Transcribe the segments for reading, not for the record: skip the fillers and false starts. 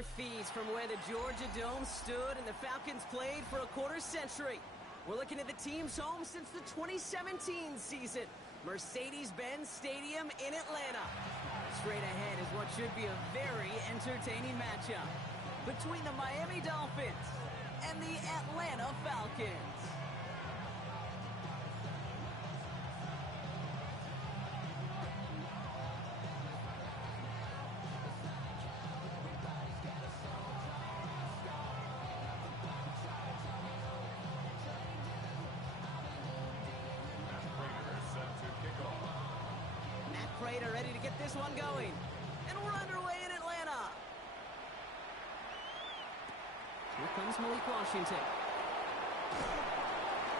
mere feet from where the Georgia Dome stood and the Falcons played for a quarter century. We're looking at the team's home since the 2017 season, Mercedes-Benz Stadium in Atlanta. Straight ahead is what should be a very entertaining matchup between the Miami Dolphins and the Atlanta Falcons. Prater ready to get this one going. And we're underway in Atlanta. Here comes Malik Washington.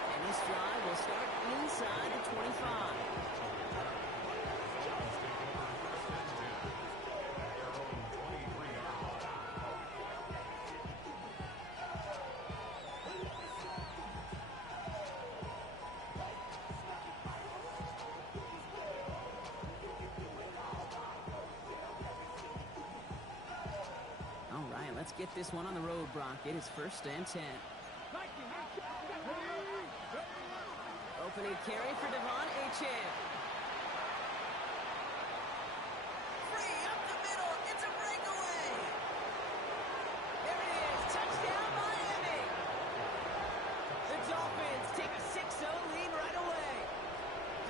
And his drive will start inside the 25. Let's get this one on the road, Brock. It is 1st and 10. Opening carry for Devon Achane. Free up the middle. It's a breakaway. There it is. Touchdown, Miami. The Dolphins take a 6-0 lead right away.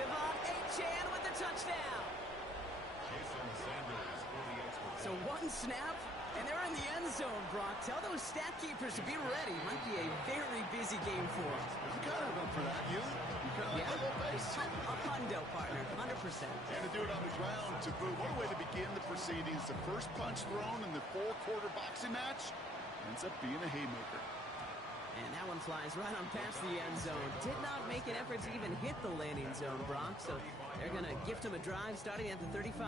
Devon Achane with the touchdown. So one snap. And they're in the end zone, Brock. Tell those stat keepers to be ready. Might be a very busy game for them. I'm kind of up for that. You kind of like a little base? A hundo, partner. 100%. And to do it on the ground, to boot. What a way to begin the proceedings. The first punch thrown in the 4-quarter boxing match ends up being a haymaker. And that one flies right on past the end zone. Did not make an effort to even hit the landing zone, Brock. So they're going to gift him a drive starting at the 35.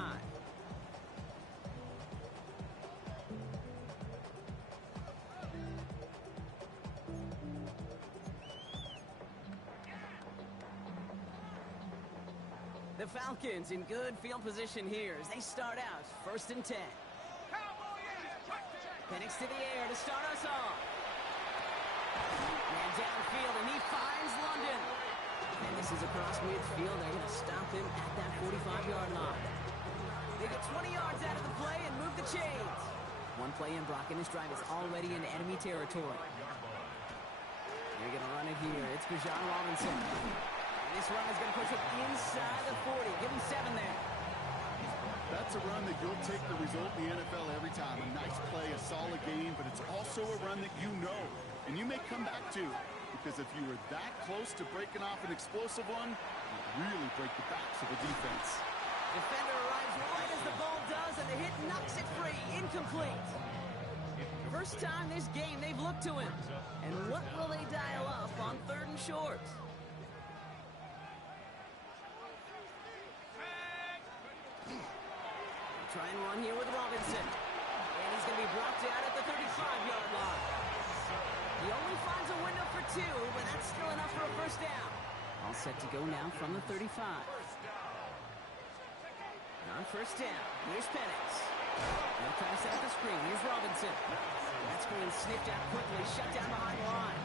The Falcons in good field position here as they start out 1st and 10. Penix to the air to start us off. Man downfield, and he finds London. And this is across midfield. They're going to stop him at that 45-yard line. They get 20 yards out of the play and move the chains. One play in, Brock, and this drive is already in enemy territory. They're going to run it here. It's Bijan Robinson. This run is going to push it inside the 40. Give him 7 there. That's a run that you'll take the result in the NFL every time. A nice play, a solid game, but it's also a run that you know and you may come back to, because if you were that close to breaking off an explosive one, you really break the backs of the defense. Defender arrives right as the ball does, and the hit knocks it free. Incomplete. First time this game they've looked to him. And what will they dial up on 3rd and short? Try and run here with Robinson. And he's going to be brought down at the 35-yard line. He only finds a window for 2, but that's still enough for a 1st down. All set to go now from the 35. On 1st down, here's Penix. They'll try to set up the screen. Here's Robinson. That screen sniffed out quickly, shut down behind the line.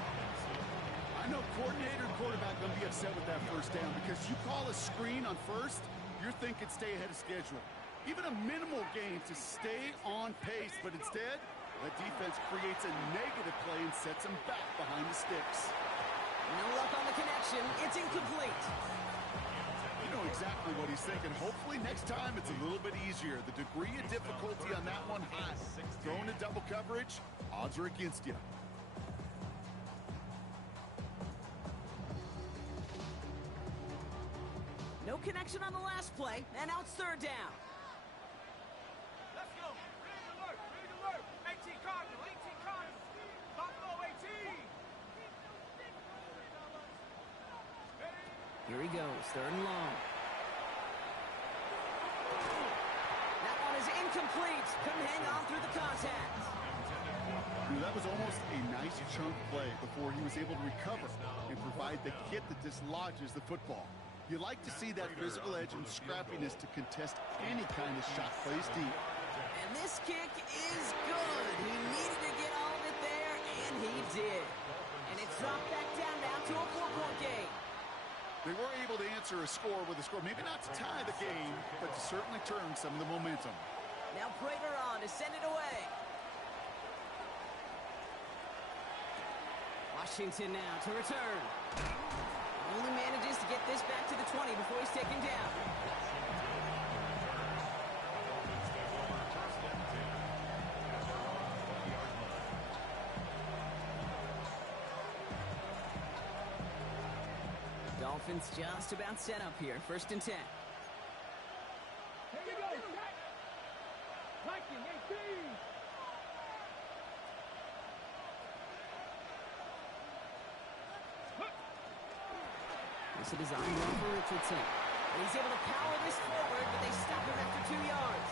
I know coordinator and quarterback going to be upset with that 1st down, because you call a screen on 1st, you're thinking stay ahead of schedule. Even a minimal gain to stay on pace, but instead, the defense creates a negative play and sets them back behind the sticks. No luck on the connection. It's incomplete. You know exactly what he's thinking. Hopefully next time it's a little bit easier. The degree of difficulty on that one high. Thrown to double coverage, odds are against you. No connection on the last play, and now it's 3rd down. Let's go. Ready to work. 18 Cardinal, 18 Cardinal. Buffalo 18. Here he goes, 3rd and long. That one is incomplete. Couldn't hang on through the contact. That was almost a nice chunk play before he was able to recover and provide the hit that dislodges the football. You like to see that physical edge and scrappiness to contest any kind of shot plays deep. And this kick is good. He needed to get all of it there, and he did. And it's dropped back down now to a 4-point game. They were able to answer a score with a score, maybe not to tie the game, but to certainly turn some of the momentum. Now Prater on to send it away. Washington now to return. Only manages to get this back to the 20 before he's taken down. Dolphins just about set up here. 1st and 10. Here we go. Viking 18. It's a design run for Richardson. And he's able to power this forward, but they stop him after 2 yards.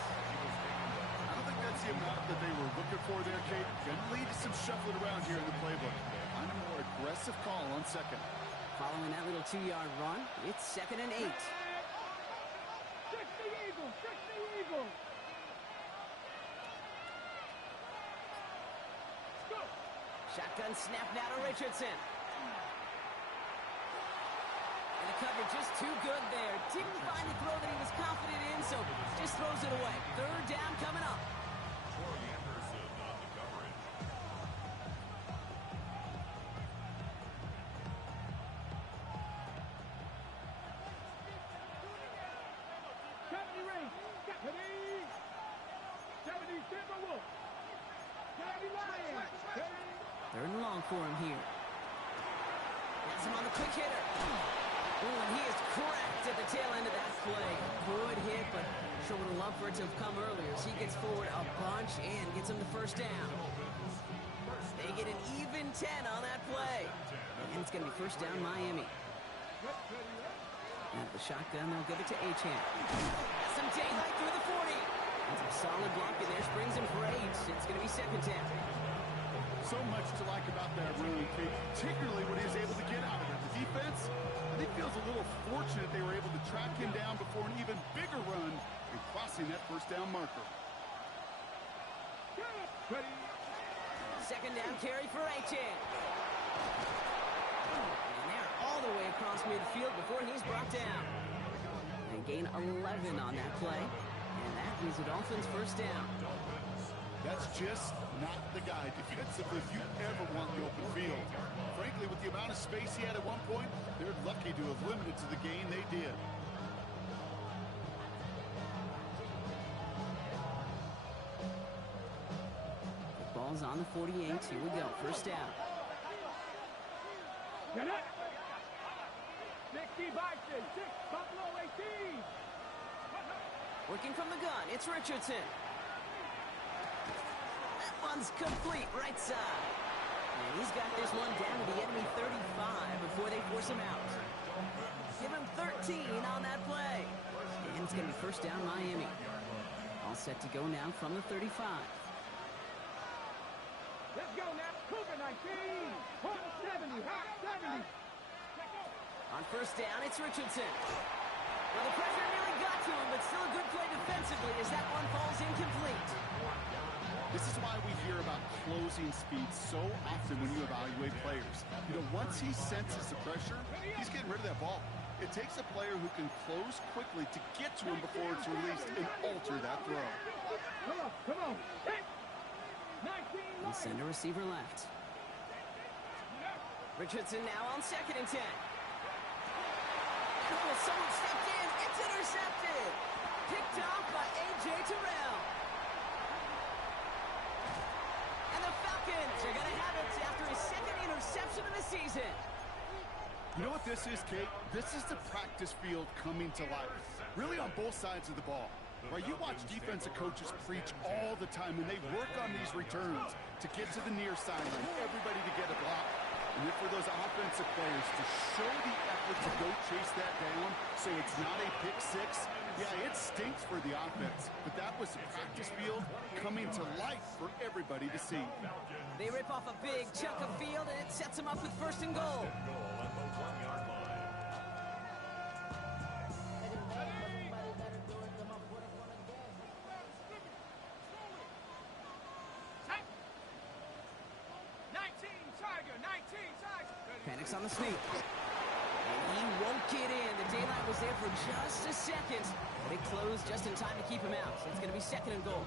I don't think that's the amount that they were looking for there, Kate. Can lead to some shuffling around here in the playbook. On a more aggressive call on 2nd. Following that little 2-yard run, it's 2nd and 8. 6 the Eagles. 6 the Eagles. Go. Shotgun snap now to Richardson. And the coverage just too good there. Didn't find the throw that he was confident in, so just throws it away. 3rd down coming up. Third and long for him here. Has him on the quick hitter. Oh, and he is cracked at the tail end of that play. Good hit, but sure would have loved for it to have come earlier as he gets forward a bunch and gets him the 1st down. They get an even 10 on that play. And it's going to be 1st down Miami. At the shotgun, they'll give it to Achane. Some daylight through the 40. That's a solid block in there. Springs him for 8. It's going to be 2nd down. So much to like about that run, Kate, particularly what he was able to get out of it. The defense, I think, feels a little fortunate they were able to track him down before an even bigger run and crossing that 1st down marker. 2nd down carry for Achane. And they're all the way across midfield before he's brought down. They gain 11 on that play. And that is the Dolphins' 1st down. That's just not the guy defensively if you ever want the open field. Frankly, with the amount of space he had at one point, they're lucky to have limited to the gain they did. The ball's on the 48. Here we go. 1st down. Get it. 60 Bison. 6 Buffalo 18. Working from the gun. It's Richardson. One's complete, right side. And he's got this one down to the enemy 35 before they force him out. Give him 13 on that play. And it's going to be 1st down Miami. All set to go now from the 35. Let's go now. Cougar 19. 70. 70. On 1st down, it's Richardson. Well, the pressure nearly got to him, but still a good play defensively as that one falls incomplete. This is why we hear about closing speed so often when you evaluate players. You know, once he senses the pressure, he's getting rid of that ball. It takes a player who can close quickly to get to him before it's released and alter that throw. Come on. And send a receiver left. Richardson now on 2nd and 10. Oh, someone stepped in. It's intercepted. Picked off by A.J. Terrell. And the Falcons are going to have it after his 2nd interception of the season. You know what this is, Kate? This is the practice field coming to life. Really on both sides of the ball. Right, you watch defensive coaches preach all the time when they work on these returns to get to the near sideline, everybody to get a block. And then for those offensive players to show the effort to go chase that down so it's not a pick six, yeah, it stinks for the offense. But that was the practice field coming to life for everybody to see. They rip off a big chunk of field, and it sets them up with 1st and goal. Penix on the sneak. And he won't get in. The daylight was there for just a second, but it closed just in time to keep him out. So it's going to be second and goal.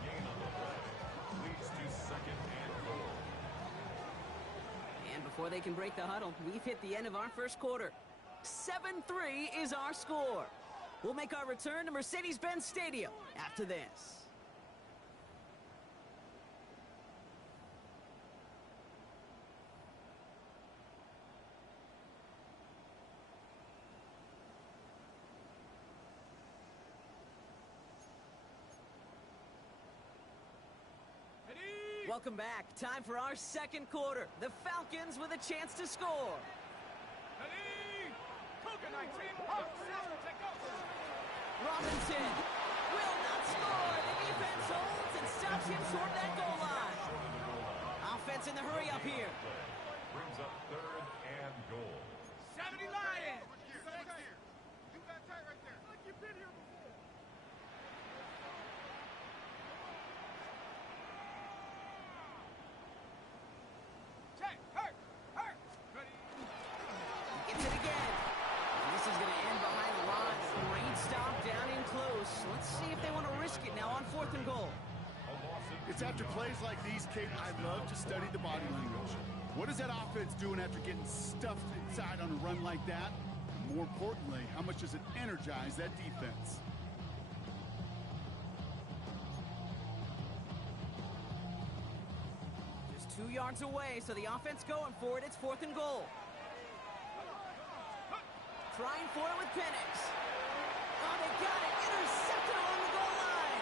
And before they can break the huddle, we've hit the end of our first quarter. 7-3 is our score. We'll make our return to Mercedes-Benz Stadium after this. Welcome back. Time for our second quarter. The Falcons with a chance to score. Robinson will not score. The defense holds and stops him short of that goal line. Offense in the hurry up here. Brings up third and goal. 70 Lions. Do that tight right there. Like you've been here before. Check. Hurt. Ready. Gets it again. And this is going to end behind the line. Great stop down in close. Let's see if they want to risk it now on fourth and goal. It's after plays like these, Kate, I love to study the body language. What is that offense doing after getting stuffed inside on a run like that? And more importantly, how much does it energize that defense? Just 2 yards away, so the offense going for it. It's fourth and goal. Trying for it with Penix. Oh, they got it. Intercepted along the goal line.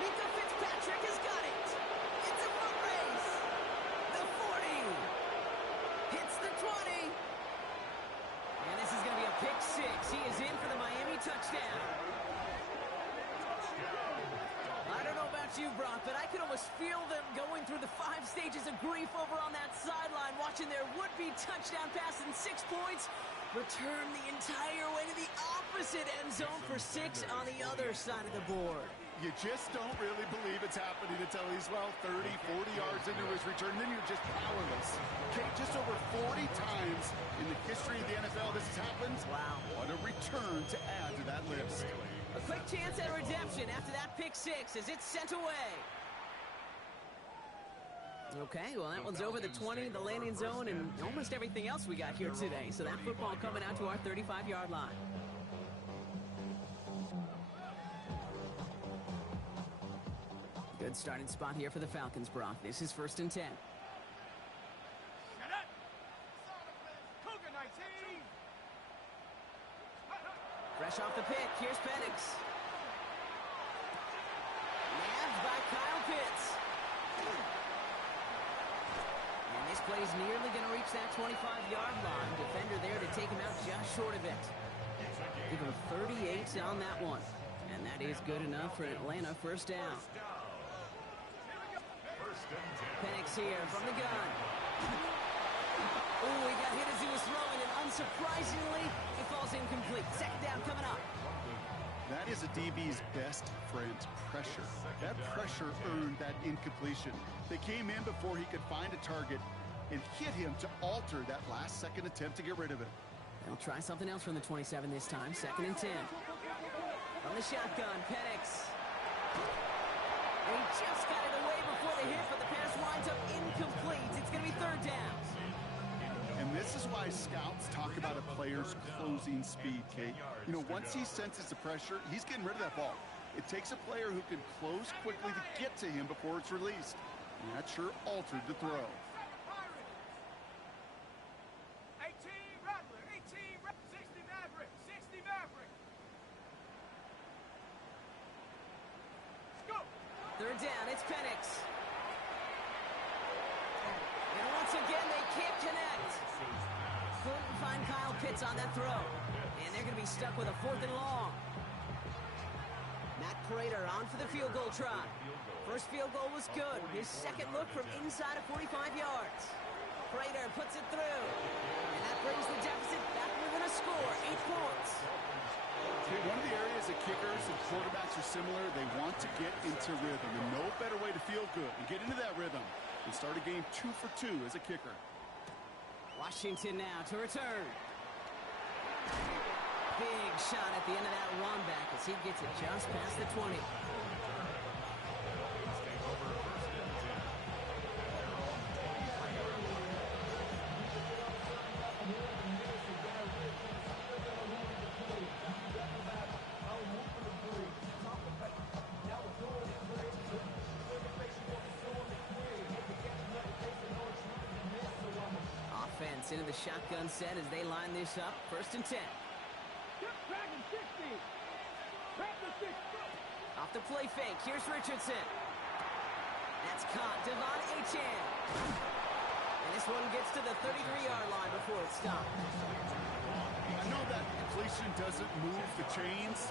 Mika Fitzpatrick has got it. It's a foot race. The 40. Hits the 20. And this is going to be a pick six. He is in for the Miami touchdown. I don't know about you, Brock, but I could almost feel them going through the 5 stages of grief over on that sideline, watching their would-be touchdown pass in 6 points return the entire way to the opposite end zone for 6 on the other side of the board. You just don't really believe it's happening until he's, 30, 40 yards into his return. Then you're just powerless. Kate, just over 40 times in the history of the NFL this has happened. Wow. What a return to add to that list. A quick chance at redemption after that pick six as it's sent away. Okay, well, that one's over the 20, the landing zone, and almost everything else we got here today. So that football coming out to our 35-yard line. Good starting spot here for the Falcons, Brock. This is 1st and 10. Get it. Cougar 19. Fresh off the pick, here's Penix. Nabbed by Kyle Pitts. And this play's nearly going to reach that 25-yard line. Defender there to take him out just short of it. Give him 38 on that one. And that is good enough for an Atlanta first down. Penix here from the gun. Oh, he got hit as he was throwing, and unsurprisingly, it falls incomplete. Second down coming up. That is a DB's best friend, pressure. That pressure earned that incompletion. They came in before he could find a target and hit him to alter that last-second attempt to get rid of it. They'll try something else from the 27 this time. 2nd and 10. From the shotgun, Penix. He just got it away before the hit, but the pass winds up incomplete. It's going to be 3rd down. And this is why scouts talk about a player's closing speed, Kate. You know, once he senses the pressure, he's getting rid of that ball. It takes a player who can close quickly to get to him before it's released. And that sure altered the throw. 18 Rattler, 18 60 Maverick, 60 Maverick. Let's go. 3rd down, it's Penix. And once again, they can't connect. Couldn't find Kyle Pitts on that throw. And they're going to be stuck with a 4th and long. Matt Prater on for the field goal try. First field goal was good. His second look from inside of 45 yards. Prater puts it through. And that brings the deficit back within a score, 8 points. Okay, one of the areas that kickers and quarterbacks are similar, they want to get into rhythm. And no better way to feel good and get into that rhythm than start a game 2 for 2 as a kicker. Washington now to return. Big shot at the end of that run back as he gets it just past the 20. Offense into the shotgun set as they line this up. 1st and 10. Off the play fake. Here's Richardson. That's caught. Devon Achane. And this one gets to the 33-yard line before it stopped. I know that completion doesn't move the chains.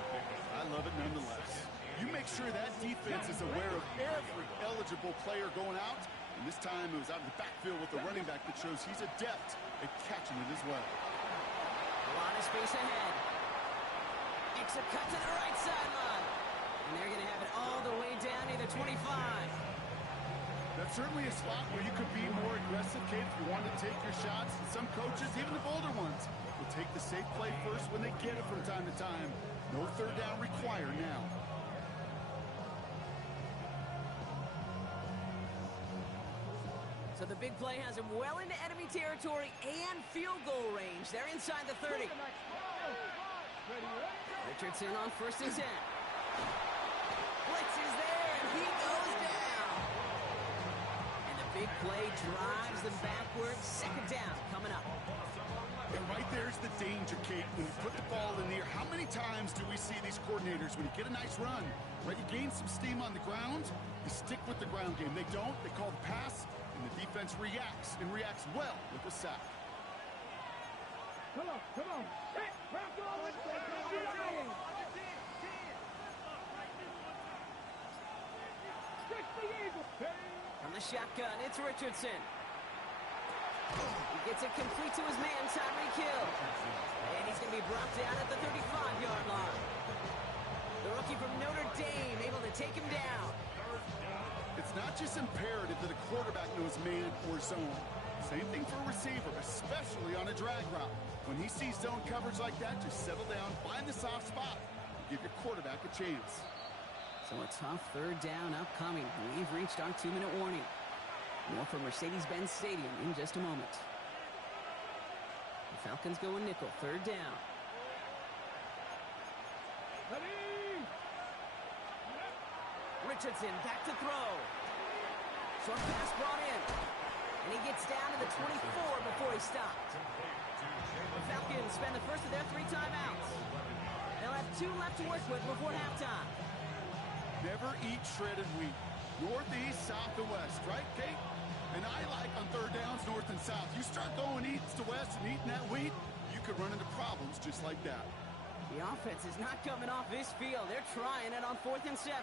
I love it nonetheless. You make sure that defense is aware of every eligible player going out. And this time it was out of the backfield with the running back that shows he's adept at catching it as well. A lot of space ahead. Makes a cut to the right sideline. And they're going to have it all the way down near the 25. That's certainly a spot where you could be more aggressive, Kate, if you want to take your shots. Some coaches, even the bolder ones, will take the safe play first when they get it from time to time. No 3rd down required now. So the big play has him well into enemy territory and field goal range. They're inside the 30. Richardson on 1st and 10. Blitz is there, and he goes down. And the big play drives them backwards. 2nd down coming up. And right there's the danger, Kate. When you put the ball in the air, how many times do we see these coordinators, when you get a nice run, right, you gain some steam on the ground, you stick with the ground game. They don't. They call the pass. And the defense reacts, and reacts well with the sack. Come on. Hey, From the shotgun, it's Richardson. He gets it complete to his man, Tyreek Hill. And he's going to be brought down at the 35-yard line. The rookie from Notre Dame able to take him down. It's not just imperative that a quarterback knows man or zone. Same thing for a receiver, especially on a drag route. When he sees zone coverage like that, just settle down, find the soft spot, and give your quarterback a chance. So a tough 3rd down upcoming. We've reached our 2-minute warning. More from Mercedes-Benz Stadium in just a moment. The Falcons going nickel, 3rd down. Richardson back to throw. Short pass brought in. And he gets down to the 24 before he stopped. The Falcons spend the first of their 3 timeouts. They'll have 2 left to work with before halftime. Never eat shredded wheat. Northeast, south, and west, right, Kate? And I like on 3rd downs, north and south. You start going east to west and eating that wheat, you could run into problems just like that. The offense is not coming off this field. They're trying it on 4th and 7.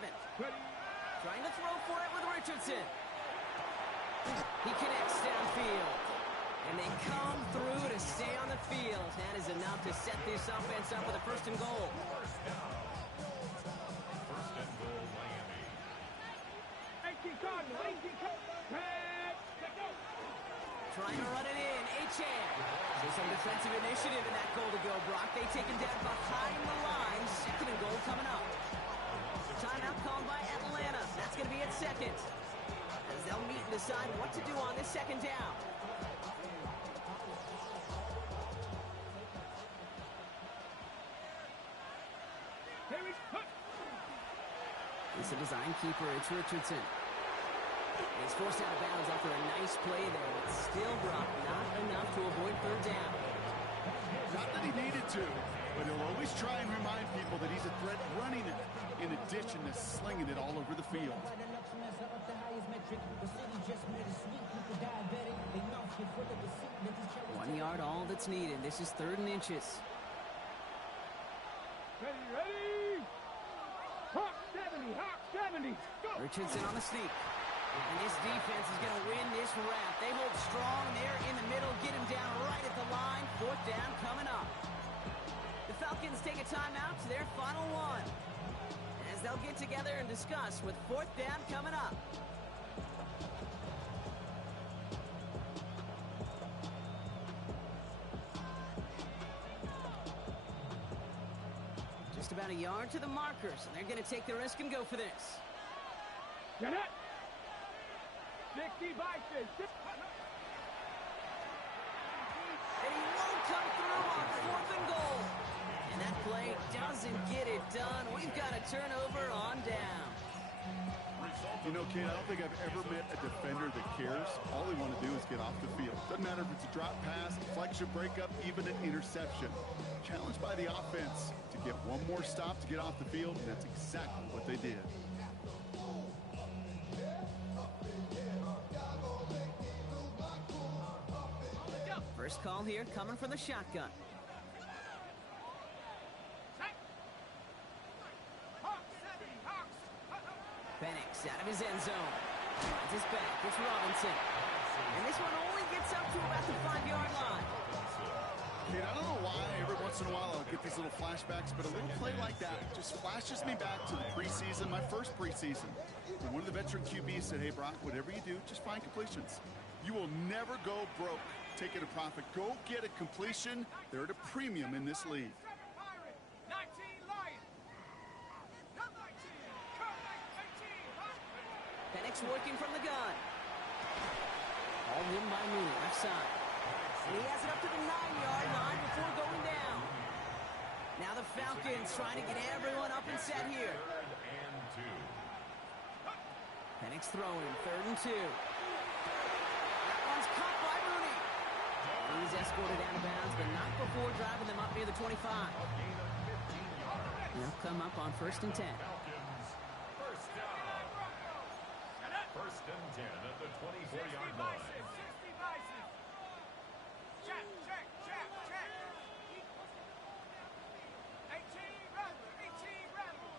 Trying to throw for it with Richardson. He connects downfield. And they come through to stay on the field. That is enough to set this offense up with a 1st and goal. Trying to run it in. Achane. So some defensive initiative in that goal to go, Brock. They take him down behind the line. 2nd and goal coming up. Timeout called by Atlanta. That's going to be at 2nd. As they'll meet and decide what to do on this 2nd down. It's a design keeper. It's Richardson. He's forced out of bounds after a nice play there, but still Brock not enough to avoid 3rd down. Not that he needed to, but he'll always try and remind people that he's a threat running it, in addition to slinging it all over the field. 1 yard, all that's needed. This is 3rd and inches. Ready! Hawk 70! Go! Richardson on the sneak. And this defense is going to win this wrap. They hold strong there in the middle, get him down right at the line. 4th down coming up. The Falcons take a timeout to their final one, as they'll get together and discuss with 4th down coming up. yard to the markers, and they're going to take the risk and go for this. Get it! 60 vices. And he won't come through on 4th and goal. And that play doesn't get it done. We've got a turnover on down. You know, Kate, I don't think I've ever met a defender that cares. All they want to do is get off the field. Doesn't matter if it's a drop pass, deflection, breakup, even an interception. Challenged by the offense to get one more stop to get off the field, and that's exactly what they did. First call here coming from the shotgun. Penix out of his end zone. Finds his back. It's Robinson. And this one only gets up to about the 5-yard line. Kate, I don't know why every once in a while I'll get these little flashbacks, but a little play like that just flashes me back to the preseason, my first preseason. And one of the veteran QBs said, hey, Brock, whatever you do, just find completions. You will never go broke taking a profit. Go get a completion. They're at a premium in this league. Penix working from the gun. All in by Mooney, left side. And he has it up to the 9-yard line before going down. Now the Falcons trying to get everyone up and set here. Penix throwing, 3rd and 2. That one's caught by Mooney. He's escorted out of bounds, but not before driving them up near the 25. They'll come up on 1st and 10. First and 10 at the 24-yard line. 60 vices. Check, check, check, check. 18 Rebel, 18 Rebel.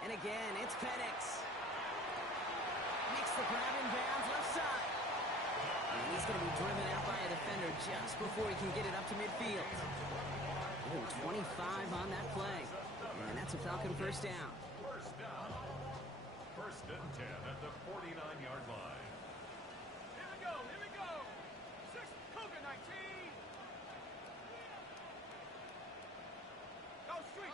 And again, it's Penix. Makes the grab in bounds, left side. And he's going to be driven out by a defender just before he can get it up to midfield. Oh, 25 on that play. And that's a Falcon first down. First and 10 at the 49-yard line. Here we go, here we go. 6, Cougar 19. Go street.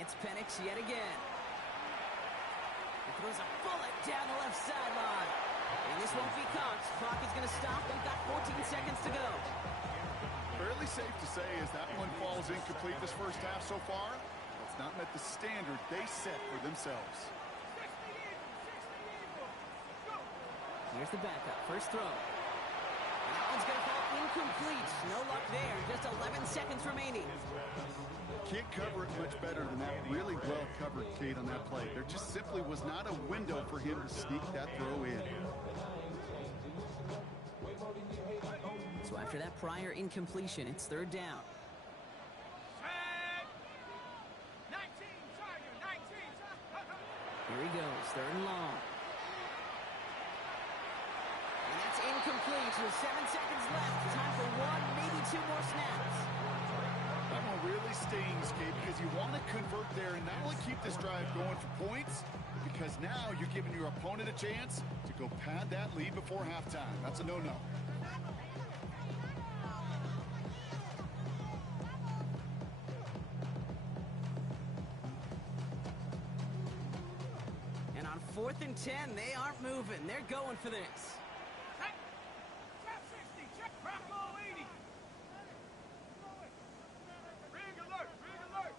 It's Penix yet again. He throws a bullet down the left sideline. And this won't be caught. Clock is going to stop. We've got 14 seconds to go. Fairly safe to say as that one falls incomplete this first half so far, it's not met the standard they set for themselves. 60 Eagles, 60 Eagles. Go. Here's the backup. First throw. And that one's going to fall incomplete. No luck there. Just 11 seconds remaining. Can't cover it much better than that. Really well covered, Kate, on that play. There just simply was not a window for him to sneak that throw in. So after that prior incompletion, it's 3rd down. Check. 19, Tiger, 19. Here he goes, 3rd and long. And that's incomplete with 7 seconds left. Time for 1, maybe 2 more snaps. That one really stings, Kate, because you want to convert there and not only keep this drive going for points, because now you're giving your opponent a chance to go pad that lead before halftime. That's a no-no. And on 4th and 10, they aren't moving. They're going for this. Check. Check 60, check. Bravo 80. Ring alert, ring alert.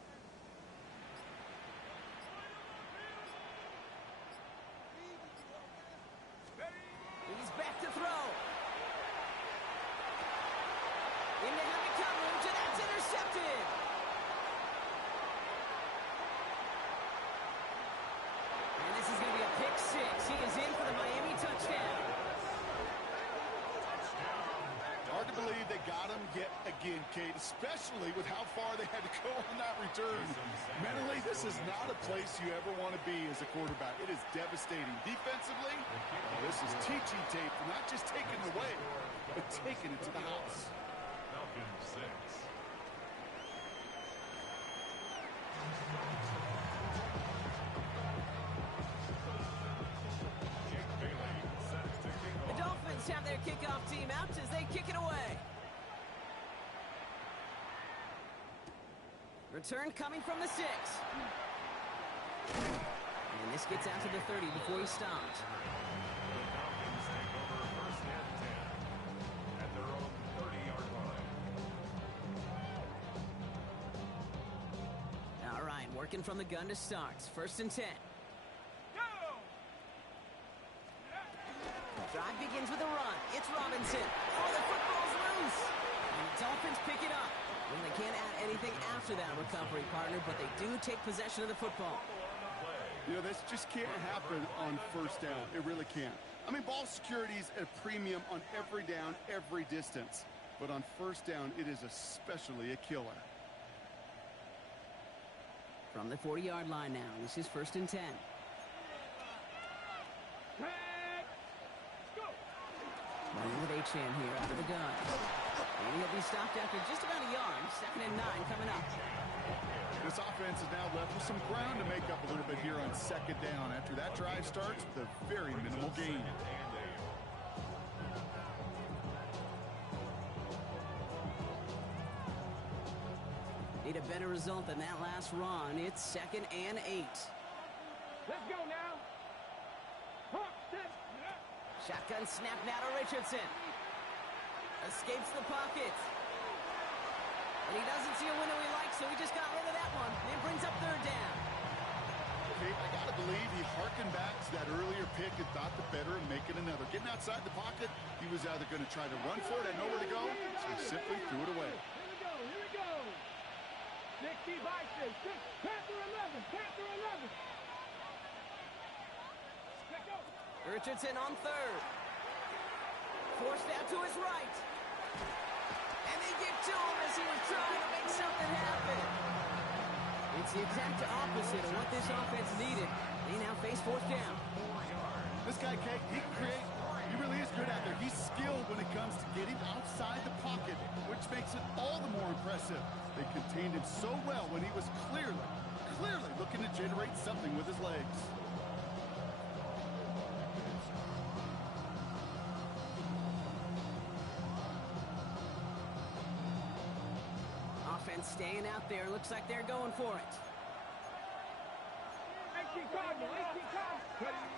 Ready. He's back to throw. Into heavy coverage, and that's intercepted. And this is going to be a pick 6. He is in for the Miami touchdown. Hard to believe they got him yet again, Kate, especially with how far they had to go on that return. Mentally, this is not a place you ever want to be as a quarterback. It is devastating. Defensively, this is teaching tape for not just taking it away, but taking it to the house. Falcons 6. Jake Bailey kickoff team out as they kick it away. Return coming from the 6. And this gets out to the 30 before he stopped. Falcons take over first and 10 at their own 30-yard line. All right, working from the gun to start. First and 10. Go! Drive begins with a run. It's Robinson. Oh, the football's loose. And the Dolphins pick it up. Well, they can't add anything after that recovery, partner, but they do take possession of the football. You know, this just can't happen on first down. It really can't. I mean, ball security is a premium on every down, every distance. But on first down, it is especially a killer. From the 40-yard line now, this is first and 10. Running with Achane here out of the gun. And he'll be stopped after just about a yard. Second and 9 coming up. This offense is now left with some ground to make up a little bit here on second down. After that drive starts with a very minimal gain. Need a better result than that last run. It's second and 8. Let's go now. Shotgun snap now to Richardson. Escapes the pocket. And he doesn't see a window he likes, so he just got rid of that one. And brings up third down. Okay, I gotta believe he harkened back to that earlier pick and thought the better of making another. Getting outside the pocket, he was either going to try to run for it and nowhere to go, so he simply threw it away. Here we go. Nicky Bison, Panther 11, Panther 11. Let's go. Richardson on third. Forced out to his right. And they give to him as he was trying to make something happen. It's the exact opposite of what this offense needed. They now face fourth down. This guy, Kate, he can create. He really is good out there. He's skilled when it comes to getting outside the pocket, which makes it all the more impressive. They contained him so well when he was clearly looking to generate something with his legs. Offense staying out there. Looks like they're going for it. 18 Cardinal, 18 Cardinal.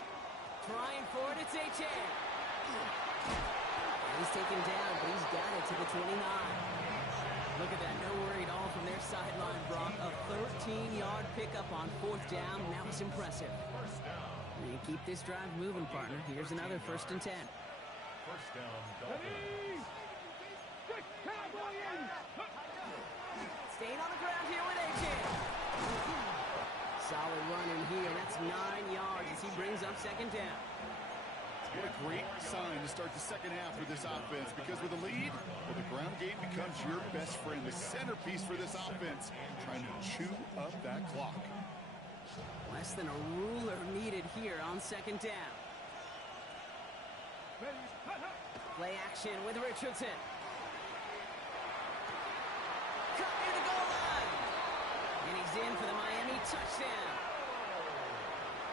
Trying for it, it's Achane. He's taken down, but he's got it to the 29. Look at that, no worry at all from their sideline, Brock. A 13-yard pickup on fourth down, and that was impressive. And keep this drive moving, partner. Here's another first and 10. First down, Dolphins. Staying on the ground here with Achane. Solid run in here. That's 9 yards as he brings up second down. What a great sign to start the second half for this offense, because with a lead, well, the ground game becomes your best friend, the centerpiece for this offense, trying to chew up that clock. Less than a ruler needed here on second down. Play action with Richardson. Cut near the goal line. And he's in for the Miami touchdown.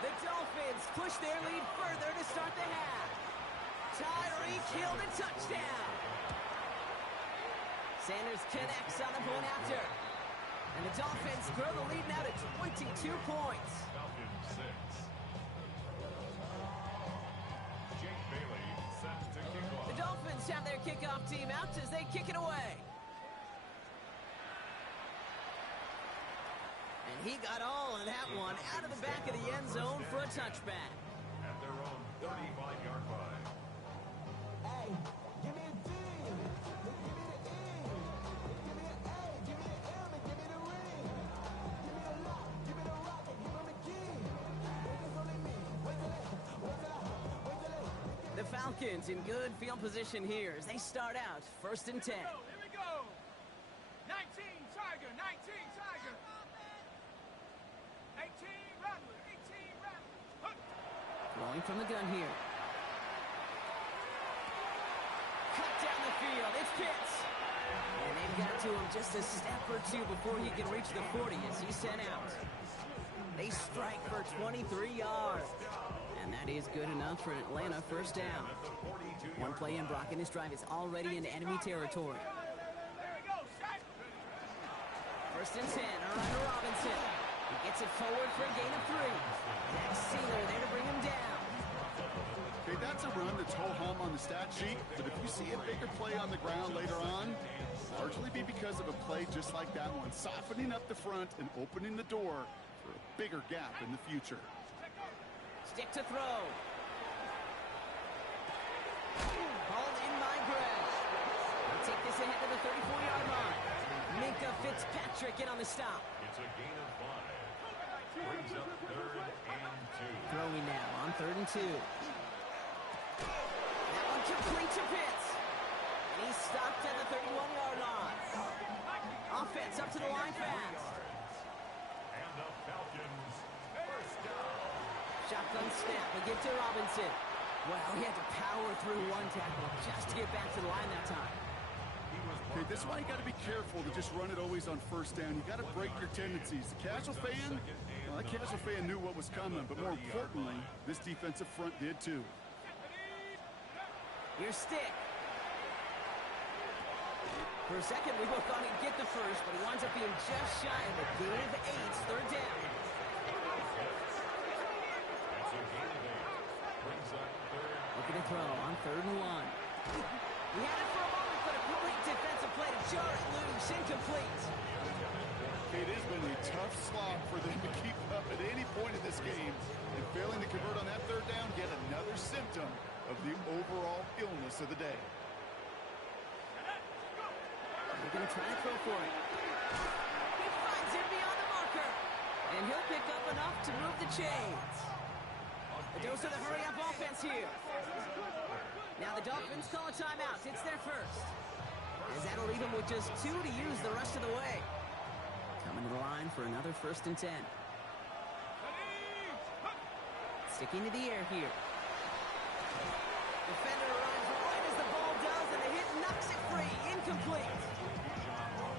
The Dolphins push their lead further to start the half. Tyreek Hill the touchdown. Sanders connects on the point after. And the Dolphins grow the lead now to 22 points. Falcons 6. Jake Bailey set to kick off. The Dolphins have their kickoff team out as they kick it away. And he got all of that one out of the back of the end zone for a touchback. At their own 35-yard line. Hey, give me a D. Give me the E. Give me an A. Give me an M. And give me the ring. Give me the lock. Give me the rock. And give him the key. It's only me. The Falcons in good field position here as they start out first and 10. Here we go. 19 Tiger, 19 Tiger. 18 Rattler, 18 Rattler. Throwing from the gun here. Cut down the field. It's Pitts. And they've got to him just a step or two before he can reach the 40 as he's sent out. They strike for 23 yards. And that is good enough for an Atlanta first down. At the 42 One play in, Brock, and this drive is already into enemy territory. There we go, set. First and 10, around to Robinson. He gets it forward for a gain of 3. Zach Sealer there to bring him down. Okay, that's a run that's ho-hum on the stat sheet, but if you see a bigger play on the ground later on, largely be because of a play just like that one, softening up the front and opening the door for a bigger gap in the future. Stick to throw. Hauled in by Greg. They'll take this ahead to the 34-yard line. Minka Fitzpatrick in on the stop. It's a gain of 5. Brings up 3rd and 2. Throwing now on 3rd and 2. That one complete to Pitts. And he's stopped at the 31-yard line. Offense up to the line fast. And the Falcons first down. Shotgun snap. They give to Robinson. Well, he had to power through one tackle just to get back to the line that time. Okay, this is why you got to be careful to just run it always on first down. You got to break your tendencies. The casual fan, well, that casual fan knew what was coming, but more importantly, this defensive front did too. Here's Stick. For a second, we both thought he'd get the first, but he winds up being just shy of a gain of 8, 3rd down. It's a gain of 8. Brings up 3rd. Looking to throw on 3rd and 1. He had it for a moment, but a complete defensive play to jar it loose, incomplete. It has been a tough slog for them to keep up at any point in this game, and failing to convert on that 3rd down, yet another symptom of the overall illness of the day. They're going to try to throw for it. He finds it beyond the marker. And he'll pick up enough to move the chains. A dose of the hurry-up offense here. Now the Dolphins call a timeout. It's their first. As that'll leave them with just 2 to use the rest of the way. Coming to the line for another 1st and 10. Sticking to the air here. Defender runs right as the ball does, and the hit knocks it free. Incomplete.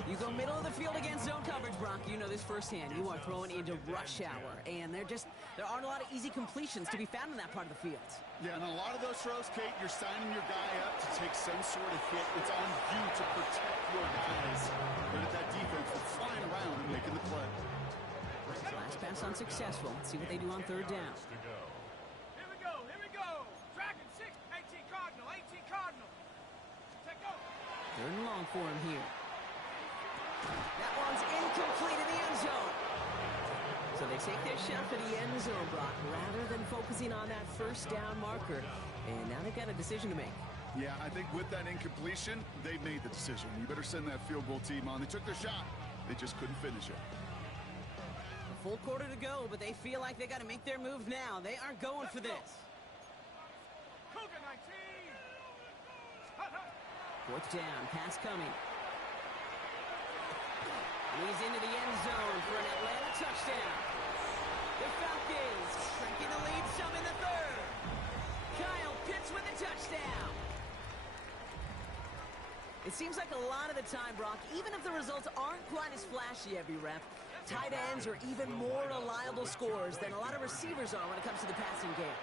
You go middle of the field against zone coverage, Brock. You know this firsthand. You are throwing into rush hour, and there aren't a lot of easy completions to be found in that part of the field. Yeah, and a lot of those throws, Kate, you're signing your guy up to take some sort of hit. It's on you to protect your guys. But at that defense, they're flying around and making the play. Last pass unsuccessful. Let's see what they do on 3rd down. To go. Here we go, here we go. Dragon 6, 18 Cardinal, 18 Cardinal. Take go. 3rd and long for him here. That one's incomplete in the end zone. So they take their shot for the end zone, Brock, rather than focusing on that 1st down marker. And now they've got a decision to make. Yeah, I think with that incompletion, they made the decision. You better send that field goal team on. They took their shot. They just couldn't finish it. A full quarter to go, but they feel like they got to make their move now. They aren't going for this. Cougar 19. 4th down, pass coming. He's into the end zone for an Atlanta touchdown. The Falcons shrinking the lead some in the 3rd. Kyle Pitts with a touchdown. It seems like a lot of the time, Brock, even if the results aren't quite as flashy every rep, tight ends are even more reliable scorers than a lot of receivers are when it comes to the passing game.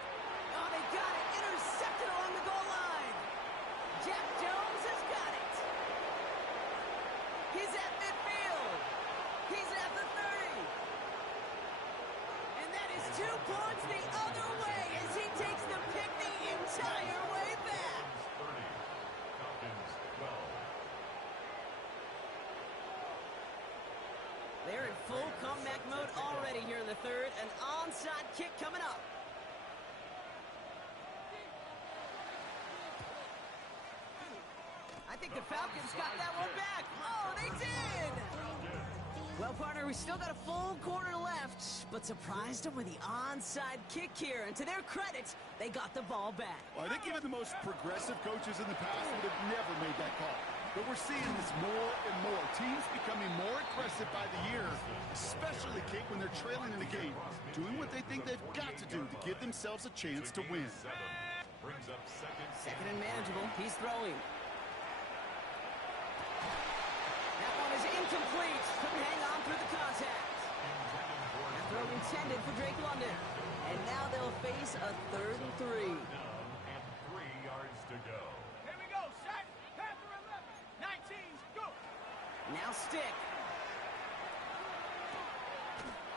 Oh, they got it. Intercepted along the goal line. Jack Jones has got it. He's at midfield. He's at the 30. And that is 2 points the other way as he takes the pick the entire way back. 30. Falcons 12. They're in full comeback mode already here in the 3rd. An onside kick coming up. I think the Falcons got that one back. Oh, they did! Well, partner, we still got a full quarter left, but surprised them with the onside kick here. And to their credit, they got the ball back. Well, I think even the most progressive coaches in the past would have never made that call. But we're seeing this more and more. Teams becoming more aggressive by the year, especially, Kate, when they're trailing in the game, doing what they think they've got to do to give themselves a chance to win. 7. Brings up 2nd. Second and manageable. He's throwing. That one is incomplete. Couldn't hang on through the contact. That throw intended for Drake London. And now they'll face a 3rd and 3. Down and 3 yards to go. stick.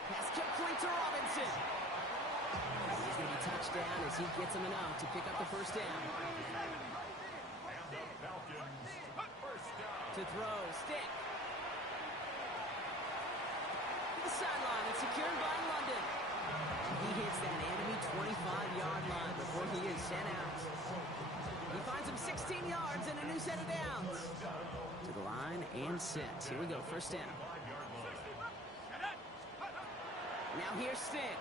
Pass complete to Robinson. He's going to be touched down as he gets him enough to pick up the first down. And the Falcons, first down. To throw, stick. To the sideline and secured by London. He hits that enemy 25-yard line before he is sent out. He finds him 16 yards and a new set of downs. To the line and set. Here we go, first down. Now here's Stick.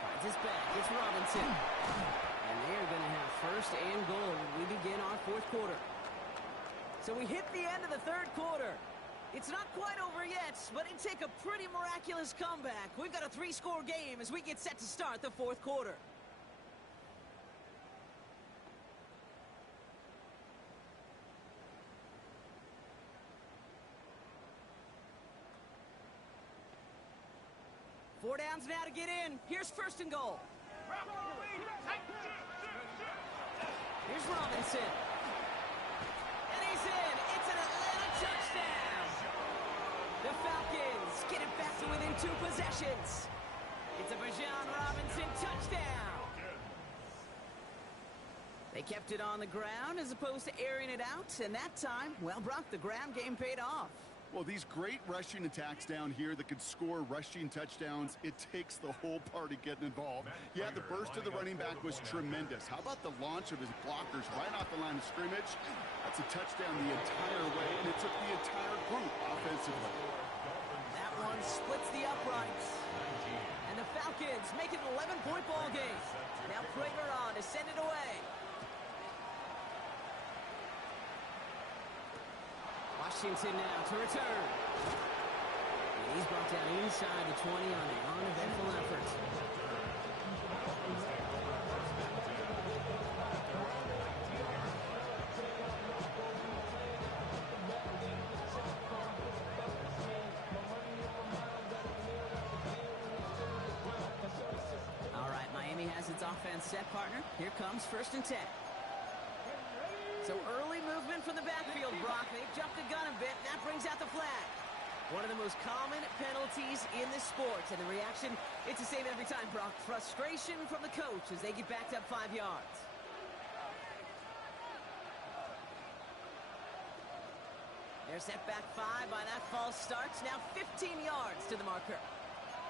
Finds his back. It's Robinson. And they're going to have first and goal when we begin our fourth quarter. So we hit the end of the third quarter. It's not quite over yet, but it'd take a pretty miraculous comeback. We've got a 3-score game as we get set to start the fourth quarter. Four downs now to get in. Here's first and goal. Here's Robinson. And he's in. It's an Atlanta touchdown. The Falcons get it back to within 2 possessions. It's a Bijan Robinson touchdown. They kept it on the ground as opposed to airing it out. And that time, well, Brock, the ground game paid off. Well, these great rushing attacks down here that could score rushing touchdowns, it takes the whole party getting involved. Yeah, the burst of the running back was tremendous. How about the launch of his blockers right off the line of scrimmage? That's a touchdown the entire way, and it took the entire group offensively. That one splits the uprights. And the Falcons make it an 11-point ball game. Now Prager on to send it away. Washington now to return. And he's brought down inside the 20 on an uneventful effort. All right, Miami has its offense set, partner. Here comes first and 10. So early movement from the backfield, Brock. They've jumped the gun a bit, and that brings out the flag. One of the most common penalties in this sport. And the reaction, it's the same every time, Brock. Frustration from the coach as they get backed up 5 yards. They're set back 5 by that false start. Now 15 yards to the marker.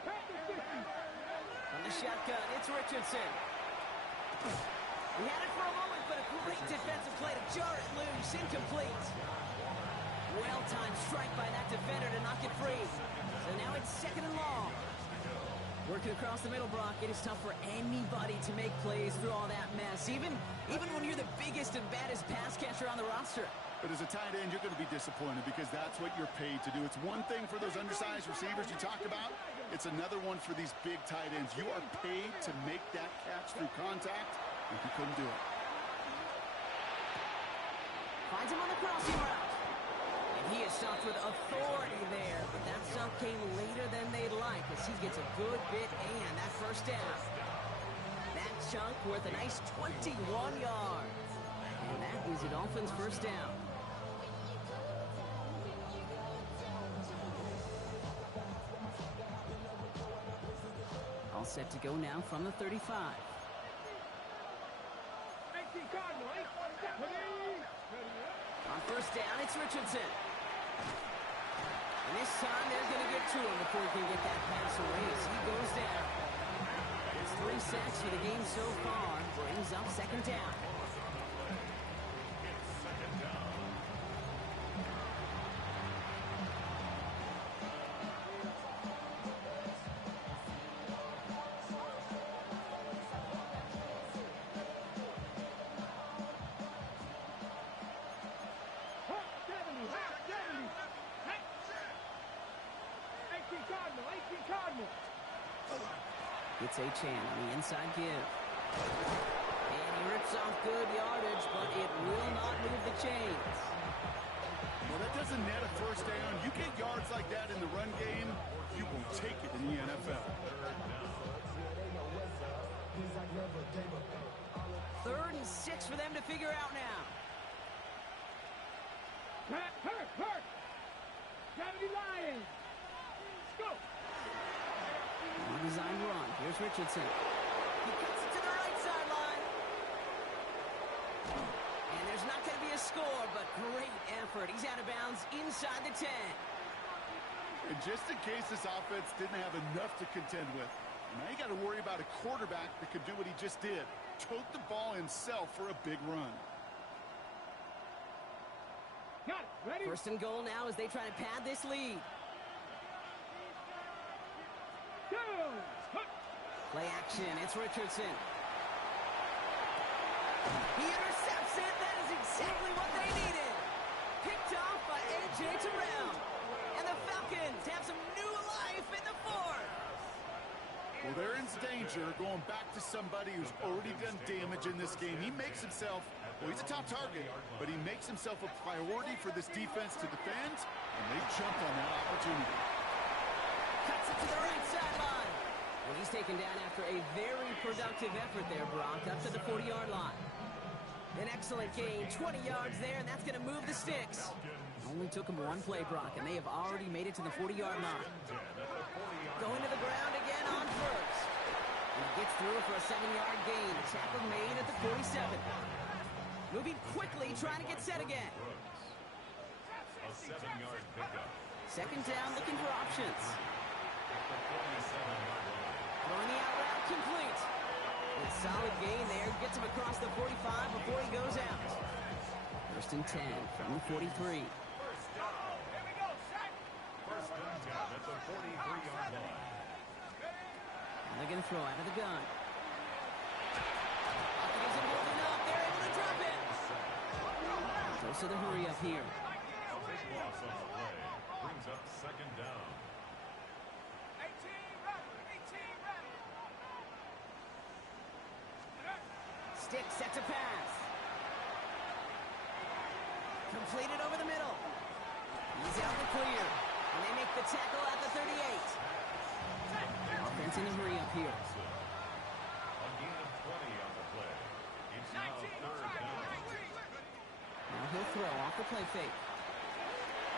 From the shotgun, it's Richardson. He had it for a moment, but a great defensive play to jar it loose. Incomplete. Well-timed strike by that defender to knock it free. So now it's second and long. Working across the middle, Brock. It is tough for anybody to make plays through all that mess, even when you're the biggest and baddest pass catcher on the roster. But as a tight end, you're going to be disappointed because that's what you're paid to do. It's one thing for those undersized receivers you talked about. It's another one for these big tight ends. You are paid to make that catch through contact. And he couldn't do it. Finds him on the crossing route. And he is stopped with authority there. But that stop came later than they'd like as he gets a good bit and that first down. That chunk worth a nice 21 yards. And that is a Dolphins first down. All set to go now from the 35. On first down, it's Richardson. And this time, they're going to get to him before he can get that pass away as he goes down. His 3 sacks for the game so far brings up second down. It's Achane on the inside give. And he rips off good yardage, but it will not move the chains. Well, that doesn't net a first down. You get yards like that in the run game, you will take it in the NFL. 3rd and 6 for them to figure out now. Hurt! Gravity Lions! Let's go! Well-designed run. Here's Richardson. He cuts it to the right sideline. And there's not going to be a score, but great effort. He's out of bounds inside the 10. And just in case this offense didn't have enough to contend with, now you got to worry about a quarterback that could do what he just did. Tote the ball himself for a big run. Got it. Ready? First and goal now as they try to pad this lead. Go! Hut. Play action. It's Richardson. He intercepts it. That is exactly what they needed. Picked off by A.J. Terrell. And the Falcons have some new life in the fourth. Well, they're in danger going back to somebody who's already done damage in this game. He makes himself, well, he's a top target, but he makes himself a priority for this defense to defend, and they jumped on that opportunity. Cuts it to the right sideline. Well, he's taken down after a very productive effort there, Brock, up to the 40-yard line. An excellent gain, 20 yards there, and that's going to move the sticks. Only took him one play, Brock, and they have already made it to the 40-yard line. Going to the ground again on first. And he gets through for a 7-yard gain. The tackle made at the 47. Moving quickly, trying to get set again. A 7-yard pickup. Second down, looking for options. The 47-yard line. Throwing the out route complete. A solid gain there. Gets him across the 45 before he goes out. First and 10 from the 43. First down. Here we go, set! First and 10 at the 43-yard line. And they're going to throw out of the gun. Falcons are moving up. They're able to drop it. Goes to the hurry up here. A big loss on the play. Brings up second down. 18 Rattler! 18 Rattler! Stick set to pass. Completed over the middle. He's out in the clear. And they make the tackle at the 38. Offense in the hurry up here. A gain of 20 on the play. It's now 19! third down. Now he'll throw off the play fake.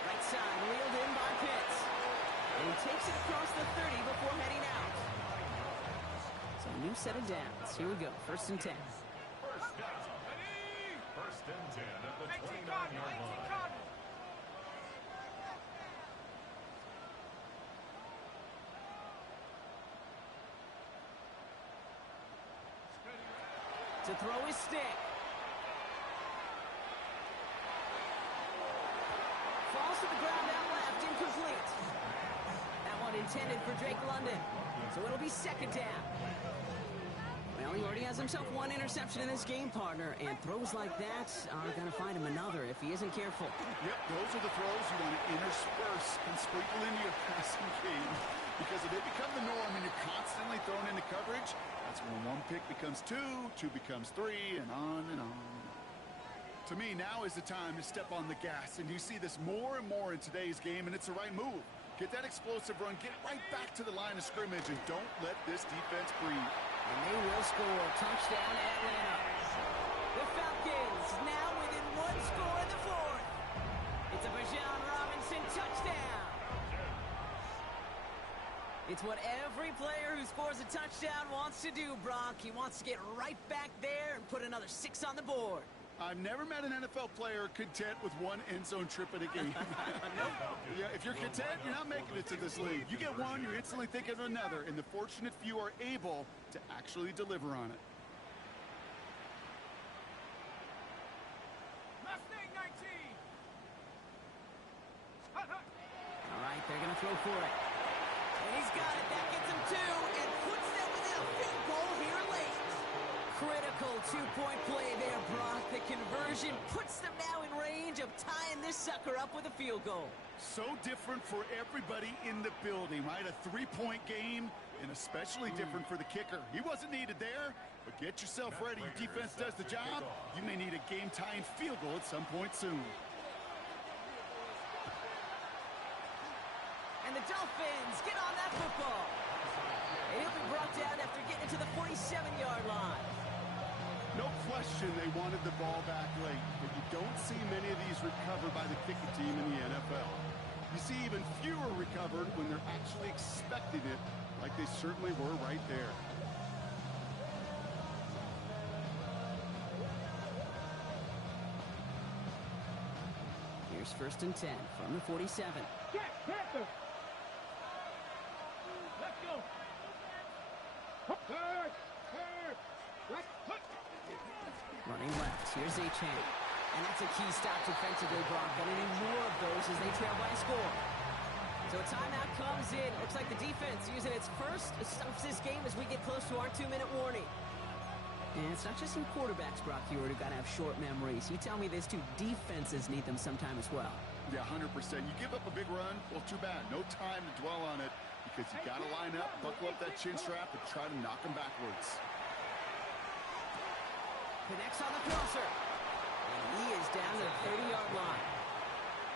Right side, reeled in by Pitts. And he takes it across the 30 before heading out. So a new set of downs. Here we go, first and 10. First down. First and 10 at the 18 Cardinal! 29-yard 18 line. Cardinal! To throw his stick. Falls to the ground out left, incomplete. That one intended for Drake London. So it'll be second down. Well, he already has himself one interception in this game, partner, and throws like that are going to find him another if he isn't careful. Yep, those are the throws you want to intersperse and sprinkle into your passing game. Because if they become the norm and you're constantly thrown into coverage, that's when one pick becomes two becomes three, and on and on. To me, now is the time to step on the gas, and you see this more and more in today's game, and it's the right move. Get that explosive run, get right back to the line of scrimmage, and don't let this defense breathe. And they will score. Touchdown, Atlanta. The Falcons now within one score in the fourth. It's a Bijan Robinson touchdown. It's what every player who scores a touchdown wants to do, Brock. He wants to get right back there and put another 6 on the board. I've never met an NFL player content with one end zone trip in a game. Yeah, if you're content, you're not making it to this league. You get one, you're instantly thinking of another, and the fortunate few are able to actually deliver on it. Mustang 19! Hut, hut! All right, they're going to throw for it. And he's got it. That gets him 2 and puts them within a field goal here late. Critical two-point play there, Brock. The conversion puts them now in range of tying this sucker up with a field goal. So different for everybody in the building, right? A three-point game, and especially different for the kicker. He wasn't needed there, but get yourself ready. Your defense does the job. You may need a game-tying field goal at some point soon. And the Dolphins get on that football. And he'll be brought down after getting to the 47-yard line. No question they wanted the ball back late, but you don't see many of these recovered by the kicking team in the NFL. You see even fewer recovered when they're actually expecting it, like they certainly were right there. Here's 1st and 10 from the 47. Jack Panther. Let's go. Running left. Here's Achane. And that's a key stop defensively, Brock. Gonna need more of those as they trail by a score. So a timeout comes in. Looks like the defense using its first stops this game as we get close to our 2-minute warning. And it's not just some quarterbacks, Brock Huard, who got to have short memories. You tell me this too, defenses need them sometime as well. Yeah, 100%. You give up a big run, well, too bad. No time to dwell on it because you got to line up, buckle up that chin strap, and try to knock them backwards. Connects on the crosser. And he is down to the 30-yard line.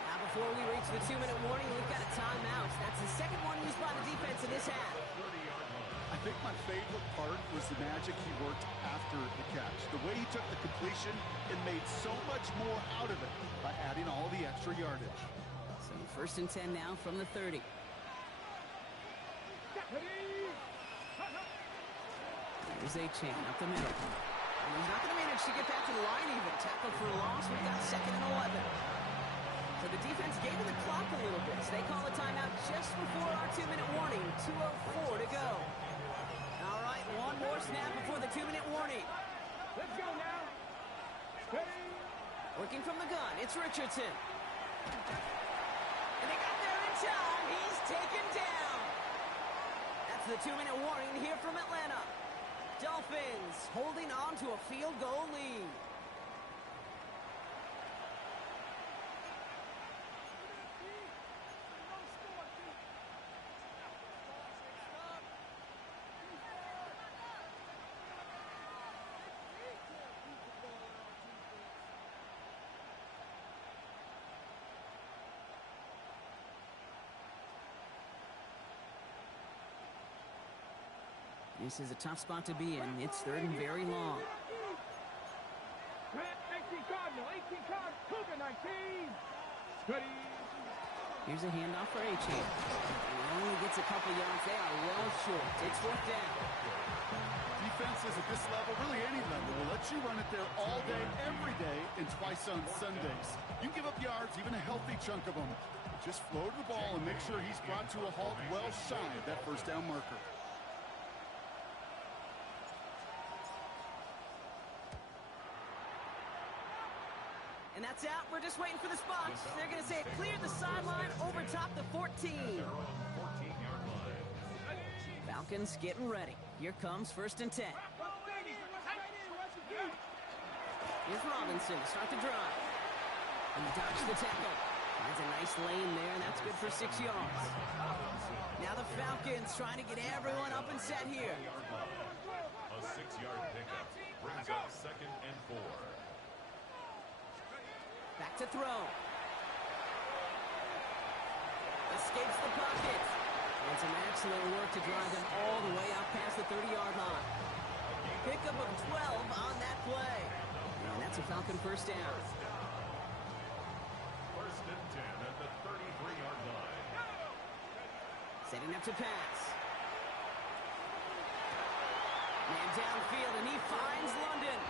Now before we reach the 2-minute warning, we've got a timeout. That's the second one used by the defense in this half. I think my favorite part was the magic he worked after the catch. The way he took the completion and made so much more out of it by adding all the extra yardage. So 1st and 10 now from the 30. Here's Achane up the middle. And he's not going to manage to get back to the line even. Tackle for a loss. We've got 2nd and 11. So the defense gave him the clock a little bit. So they call a timeout just before our 2-minute warning. 2:04 to go. All right, one more snap before the 2-minute warning. Let's go now. Ready? Working from the gun, it's Richardson. And they got there in time. He's taken down. That's the 2-minute warning here from Atlanta. Dolphins holding on to a field goal lead. This is a tough spot to be in. It's 3rd and very long. 18 Cardinal, 18 Cardinal, Cougar 19. Ready? Here's a handoff for Achane. He only gets a couple yards. They are well short. It's 4th down. Defenses at this level, really any level, will let you run it there all day, every day, and twice on Sundays. You give up yards, even a healthy chunk of them. Just float the ball and make sure he's brought to a halt well shy of that 1st down marker. And that's out. We're just waiting for the spot. They're going to say it cleared the sideline over top the 14. Falcons getting ready. Here comes 1st and 10. Here's Robinson to start the drive. And he dodged the tackle. Finds a nice lane there, and that's good for 6 yards. Now the Falcons trying to get everyone up and set here. A 6-yard pickup brings up 2nd and 4. Back to throw. Escapes the pocket. And some excellent work to drive them all the way out past the 30-yard line. Pickup of 12 on that play. And that's a Falcon 1st down. 1st and 10 at the 33-yard line. Setting up to pass. Man downfield, and he finds London.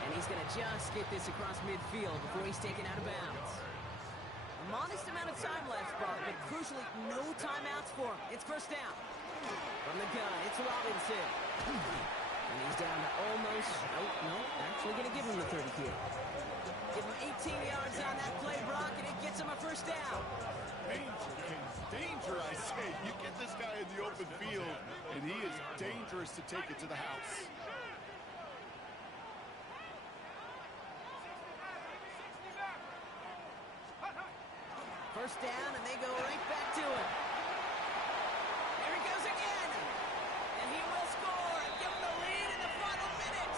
And he's going to just get this across midfield before he's taken out of bounds. A modest amount of time left, Brock, but crucially, no timeouts for him. It's 1st down. From the gun, it's Robinson. And he's down to almost, actually going to give him the 30 here. Give him 18 yards on that play, Brock, and it gets him a 1st down. Danger, I say. You get this guy in the open field, and he is dangerous to take it to the house. 1st down, and they go right back to it. Here he goes again. And he will score and give them the lead in the final minute.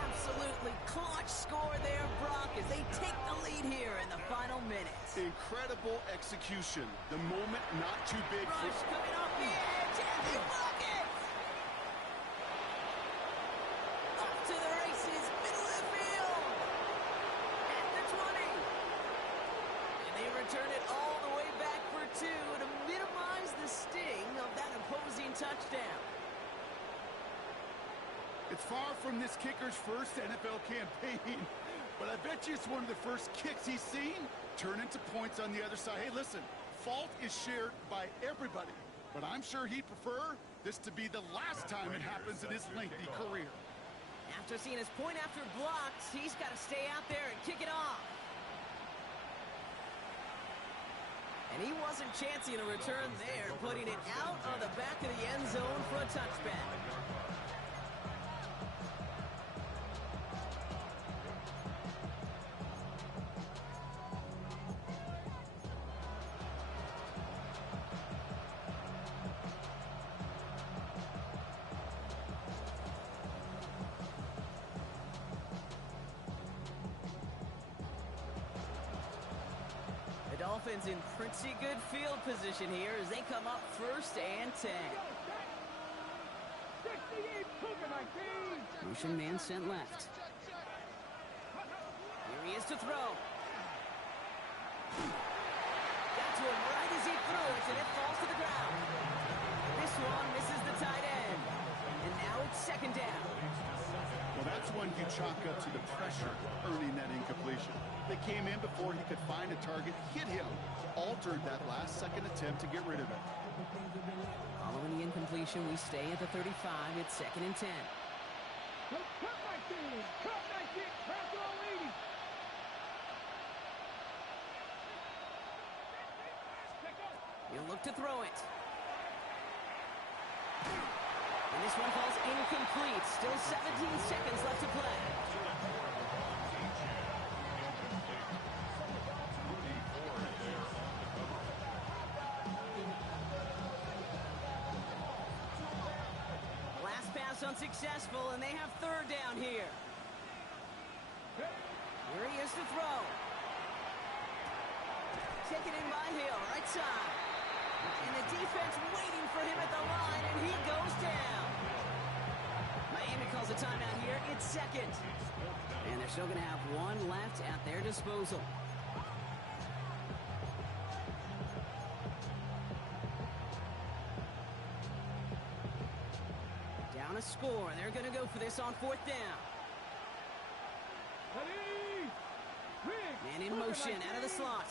Absolutely clutch score there, Brock, as they take the lead here in the final minute. Incredible execution. The moment not too big for... Rush coming off the edge, and they block it. Off to the races, middle of the field. It's far from this kicker's first NFL campaign, but I bet you it's one of the first kicks he's seen turn into points on the other side. Hey, listen, fault is shared by everybody, but I'm sure he'd prefer this to be the last time it happens in his lengthy career. After seeing his point after blocks, he's got to stay out there and kick it off. And he wasn't chancing a return there, putting it out on the back of the end zone for a touchback. The Dolphins in pretty good field position here as they come up 1st and 10. 68 Cougar 19. Motion man sent left. Here he is to throw. Got to him right as he threw it, and it falls to the ground. This one misses the tight end. And now it's 2nd down. Well, that's one you chalk up to the pressure earning that incompletion. They came in before he could find a target, hit him, altered that last-second attempt to get rid of it. Following the incompletion, we stay at the 35. It's 2nd and 10. Cut 19. Cut 19. Pass all 80. He'll look to throw it. And this one falls incomplete. Still 17 seconds left to play. Last pass unsuccessful, and they have 3rd down here. Here he is to throw. Taken in by Hill, right side. And the defense waiting for him at the line, and he goes down. Miami calls a timeout here. It's 2nd. And they're still going to have 1 left at their disposal. Down a score. They're going to go for this on 4th down. Man in motion out of the slot.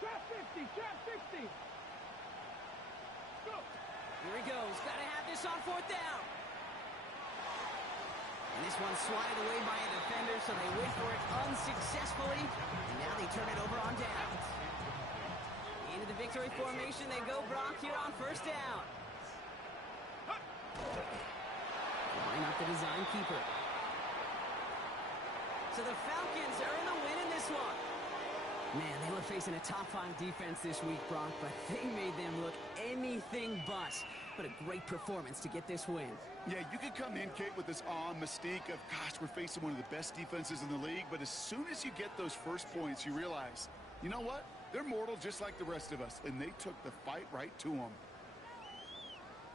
Trap 60. Trap 60. Go. Here he goes. Got to have this on 4th down. And this one's swatted away by a defender, so they wait for it unsuccessfully. And now they turn it over on downs. Into the victory formation they go, Brock, here on 1st down. Line up the design keeper. So the Falcons are in the win in this one. Man, they were facing a top-5 defense this week, Brock, but they made them look anything but. What a great performance to get this win. Yeah, you could come in, Kate, with this mystique of, gosh, we're facing one of the best defenses in the league, but as soon as you get those first points, you realize, you know what? They're mortal just like the rest of us, and they took the fight right to them.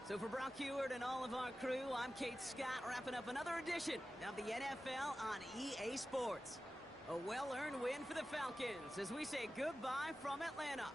So for Brock Huard and all of our crew, I'm Kate Scott, wrapping up another edition of the NFL on EA Sports. A well-earned win for the Falcons as we say goodbye from Atlanta.